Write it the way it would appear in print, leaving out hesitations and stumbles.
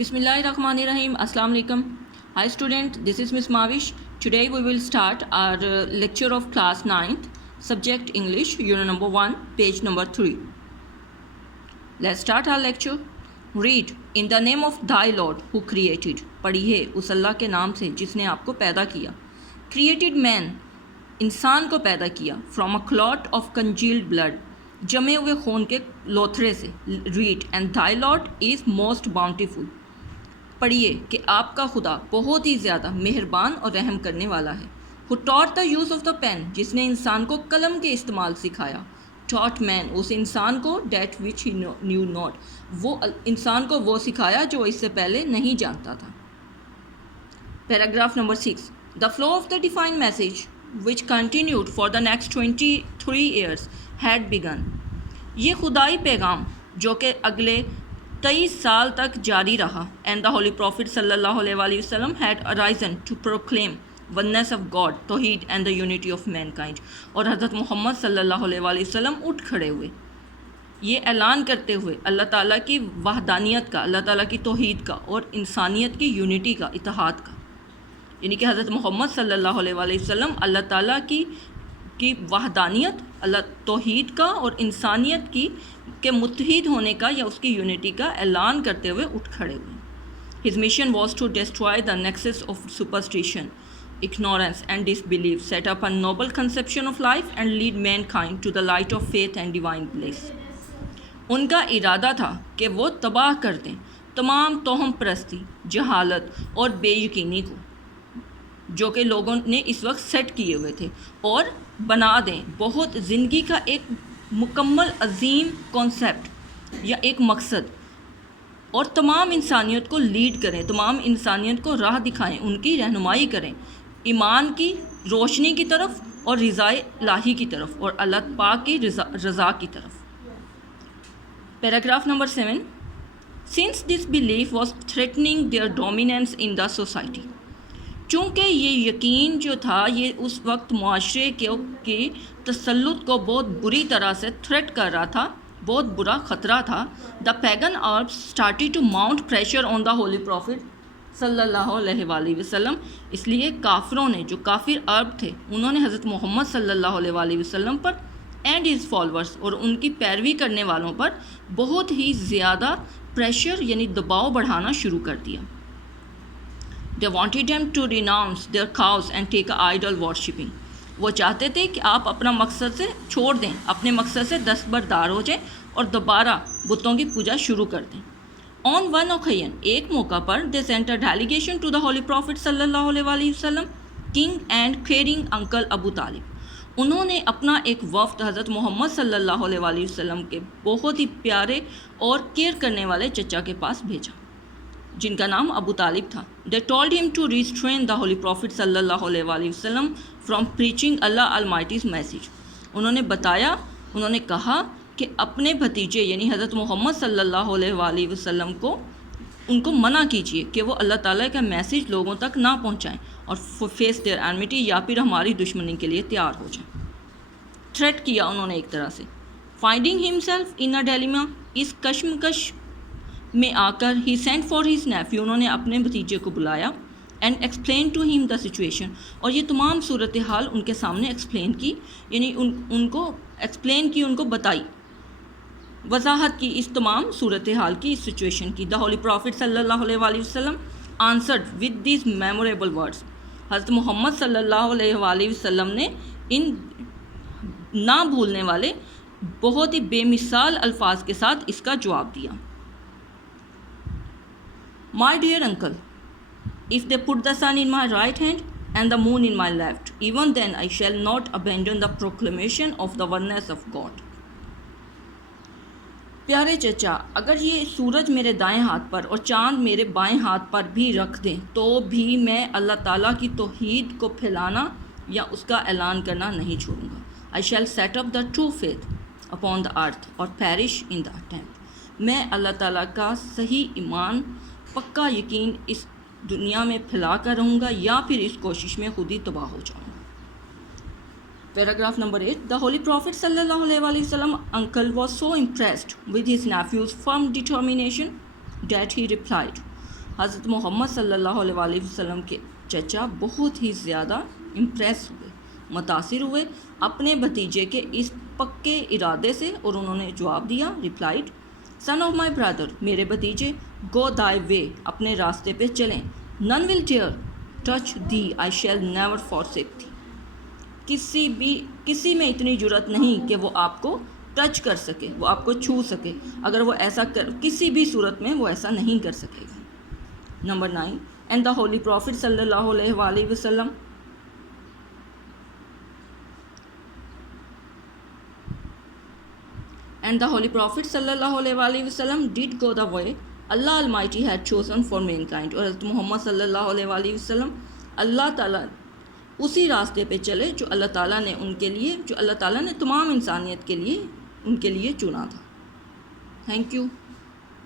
Bismillahirrahmanirrahim. Assalamu alaikum. Hi student, this is Miss Mavish. Today we will start our lecture of class 9th, subject English, unit number 1, page number 3. Let's start our lecture. Read, in the name of thy Lord who created. पढ़िए उस अल्लाह के नाम से जिसने आपको पैदा किया. Created man, इंसान को पैदा किया. From a clot of congealed blood, जमे हुए खून के लोथरे से. Read, and thy Lord is most bountiful. पढ़िए कि आपका खुदा बहुत ही ज़्यादा मेहरबान और रहम करने वाला है. Who taught the use of the pen, जिसने इंसान को कलम के इस्तेमाल सिखाया. Taught man, उस इंसान को that which he knew not, वो इंसान को वो सिखाया जो इससे पहले नहीं जानता था. Paragraph number 6. The flow of the divine message which continued for the next 23 years had begun. ये खुदाई पैगाम जो कि अगले 23 साल तक जारी रहा. And the Holy Prophet sallallahu alaihi wasallam had arisen to proclaim oneness of God, Towhid and the unity of mankind. और हज़रत मोहम्मद सल्लल्लाहु अलैहि वसल्लम उठ खड़े हुए ये ऐलान करते हुए अल्लाह ताला की वहदानियत का, अल्लाह ताला की तौहीद का और इंसानियत की यूनिटी का, इत्तेहाद का. यानी कि हज़रत मोहम्मद सल्लल्लाहु अलैहि वसल्लम अल्लाह ताला की वहदानियत, अल्लाह तौहीद का और इंसानियत के मुत्तहिद होने का या उसकी यूनिटी का ऐलान करते हुए उठ खड़े हुए. His mission was to destroy the nexus of superstition, ignorance and disbelief, set up a noble conception of life and lead mankind to the light of faith and divine bliss. उनका इरादा था कि वो तबाह कर दें तमाम तोहम परस्ती, जहालत और बेयकीनी को जो कि लोगों ने इस वक्त सेट किए हुए थे, और बना दें बहुत ज़िंदगी का एक मुकम्मल अजीम कॉन्सेप्ट या एक मकसद, और तमाम इंसानियत को लीड करें, तमाम इंसानियत को राह दिखाएं, उनकी रहनुमाई करें ईमान की रोशनी की तरफ और रिज़ाए इलाही की तरफ और अल्लाह पाक की रज़ा की तरफ. Paragraph number 7. Since this belief was threatening there dominance in the society, चूँकि ये यकीन जो था ये उस वक्त मुआशरे के तसल्लुत को बहुत बुरी तरह से थ्रेट कर रहा था, बहुत बुरा ख़तरा था. The pagan Arabs started to mount pressure on the holy prophet सल्लल्लाहु अलैहि वसल्लम. इसलिए काफिरों ने, जो काफिर अरब थे, उन्होंने हज़रत मोहम्मद सल्लल्लाहु अलैहि वसल्लम पर एंड हिज फॉलोअर्स और उनकी पैरवी करने वालों पर बहुत ही ज़्यादा प्रेशर यानी दबाव बढ़ाना शुरू कर दिया. They wanted them to renounce their cause and take idol worshipping. वो चाहते थे कि आप अपना मकसद से छोड़ दें, अपने मकसद से दस्तबरदार हो जाएं और दोबारा बुतों की पूजा शुरू कर दें. On one occasion, एक मौका पर they sent a delegation to the Holy Prophet sallallahu alaihi wasallam, king and caring uncle Abu Talib. उन्होंने अपना एक वफ़द हज़रत मोहम्मद सल्लल्लाहु अलैहि वसल्लम के बहुत ही प्यारे और केयर करने वाले चचा के पास भेजा जिनका नाम अबू तालिब था. They told him to restrain the Holy Prophet sallallahu alaihi wasallam from preaching Allah Almighty's message. उन्होंने कहा कि अपने भतीजे यानी हज़रत मोहम्मद सल्लल्लाहु अलैहि वसल्लम को उनको मना कीजिए कि वो अल्लाह ताला का मैसेज लोगों तक ना पहुंचाएं और फेस देयर एनमिटी या फिर हमारी दुश्मनी के लिए तैयार हो जाएं. थ्रेट किया उन्होंने एक तरह से. Finding himself in a dilemma, इस कश्मकश में आकर ही सेंट फॉर हिज नेफ्यू, उन्होंने अपने भतीजे को बुलाया and explain to him the situation, और ये तमाम सूरत हाल उनके सामने एक्सप्लेन की, यानी उनको एक्सप्लेन की, उनको बताई, वजाहत की इस तमाम सूरत हाल की, इस सिचुएशन की. द होली प्रॉफिट सल्लल्लाहु अलैहि वसल्लम answered with this memorable words. हज़रत मोहम्मद सल्लल्लाहु अलैहि वसल्लम ने इन ना भूलने वाले बहुत ही बेमिसाल अल्फाज के साथ इसका जवाब दिया. My dear uncle, if they put the sun in my right hand and the moon in my left, even then I shall not abandon the proclamation of the oneness of God. प्यारे चचा, अगर ये सूरज मेरे दाएं हाथ पर और चाँद मेरे बाएं हाथ पर भी रख दें तो भी मैं अल्लाह ताला की तौहीद को फैलाना या उसका ऐलान करना नहीं छोड़ूंगा. I shall set up the true faith upon the earth or perish in the attempt. मैं अल्लाह ताला का सही ईमान, पक्का यकीन इस दुनिया में फैला कर रहूँगा या फिर इस कोशिश में खुद ही तबाह हो जाऊँगा. Paragraph number 8. The Holy Prophet sallallahu alaihi wasallam uncle was so impressed with his nephew's firm determination that he replied, حضرت محمد صلی اللہ علیہ وسلم کے چچا بہت ہی زیادہ امپریس ہوئے، متاثر ہوئے اپنے بھتیجے کے اس پکے ارادے سے، اور انہوں نے جواب دیا، ریپلائڈ، سن آف مائی برادر، میرے بھتیجے، گو دائی وے، اپنے راستے پہ چلیں، none will dare touch thee, I shall never forsake thee, کسی میں اتنی جرت نہیں کہ وہ آپ کو ٹچ کر سکے، وہ آپ کو چھو سکے، اگر وہ ایسا کسی بھی صورت میں وہ ایسا نہیں کر سکے گا۔ Number 9، and the holy prophet صلی اللہ علیہ وآلہ وسلم And the Holy Prophet sallallahu alaihi wasallam did go the way Allah Almighty had chosen for mankind. اور حضرت محمد صلی اللہ علیہ وسلم اللہ تعالیٰ اسی راستے پہ چلے جو اللہ تعالیٰ نے ان کے لیے، جو اللہ تعالیٰ نے تمام انسانیت کے لیے ان کے لیے چنا تھا۔ Thank you.